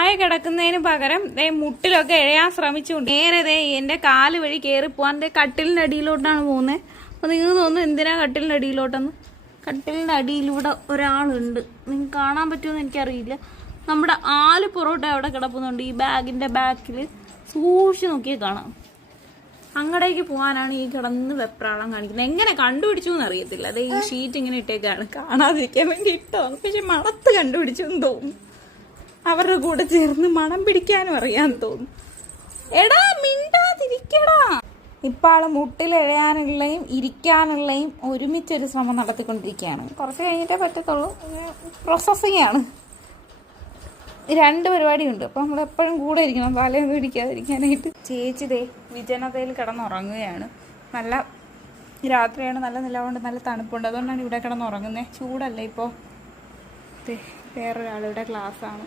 ആയ കിടക്കുന്നതിന് പകരം മുട്ടിലൊക്കെ എഴയാൻ ശ്രമിച്ചുകൊണ്ട് നേരെ എന്റെ കാല് വഴി കയറി പോവാൻ കട്ടിലിന്റെ അടിയിലോട്ടാണ് പോകുന്നത്. അപ്പൊ നിങ്ങൾക്ക് തോന്നുന്നു എന്തിനാ കട്ടിലിന്റെ അടിയിലോട്ടെന്ന്. കട്ടിലിന്റെ അടിയിലൂടെ ഒരാളുണ്ട്, നിങ്ങൾക്ക് കാണാൻ പറ്റുമെന്ന് എനിക്കറിയില്ല. നമ്മുടെ ആല് പൊറോട്ട അവിടെ കിടപ്പുന്നുണ്ട്. ഈ ബാഗിന്റെ ബാക്കിൽ സൂക്ഷിച്ച് നോക്കിയാൽ കാണാം. അങ്ങടേക്ക് പോകാനാണ് ഈ കിടന്ന് വെപ്രാളം കാണിക്കുന്നത്. എങ്ങനെ കണ്ടുപിടിച്ചു എന്ന് അറിയത്തില്ല. അതെ, ഈ ഷീറ്റ് ഇങ്ങനെ ഇട്ടേക്കാണ്, കാണാതിരിക്കാൻ വേണ്ടി ഇട്ടോ. പക്ഷെ മണത്ത് കണ്ടുപിടിച്ചു എന്ന് തോന്നുന്നു. അവരുടെ കൂടെ ചേർന്ന് മണം പിടിക്കാനും അറിയാന്ന് തോന്നുന്നു. എടാ മിണ്ടാതിരിക്കടാ. ഇപ്പൊ ആള് മുട്ടിലെഴയാനുള്ളയും ഇരിക്കാനുള്ളയും ഒരുമിച്ചൊരു ശ്രമം നടത്തിക്കൊണ്ടിരിക്കുകയാണ്. കുറച്ച് കഴിഞ്ഞിട്ടേ പറ്റത്തുള്ളൂ. പ്രോസസ്സിംഗ് ആണ്. 2 പരിപാടിയുണ്ട്. അപ്പൊ നമ്മൾ എപ്പോഴും കൂടെ ഇരിക്കണം, തലയൊന്നും ഇടിക്കാതിരിക്കാനായിട്ട്. ചേച്ചി വിജനതയിൽ കിടന്നുറങ്ങുകയാണ്. നല്ല രാത്രിയാണ്, നല്ല നിലവുണ്ട്, നല്ല തണുപ്പുണ്ട്. അതുകൊണ്ടാണ് ഇവിടെ കിടന്നുറങ്ങുന്നത്. ചൂടല്ല ഇപ്പോൾ. വേറൊരാളുടെ ക്ലാസ്സാണ്.